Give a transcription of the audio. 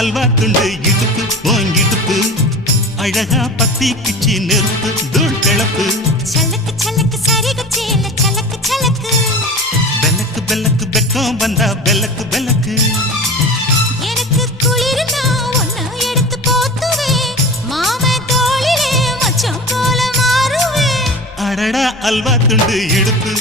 அல்வா துண்டு இடுப்பு ஓங்கிடுப்பு அழகா பத்தி கிச்சி நெருப்பு தூள் கிளப்பு சலக்கு சலக்கு சரிகச்சேல சலக்கு சலக்கு பெலக்கு பெலக்கு வெக்கம் வந்தா பெலக்கு பெலக்கு எனக்கு குளிர்னா ஒன்ன எடுத்து போத்துவே மாமே தோளிலே மச்சம் போல மாறுவே அடடா அல்வா துண்டு இடுப்பு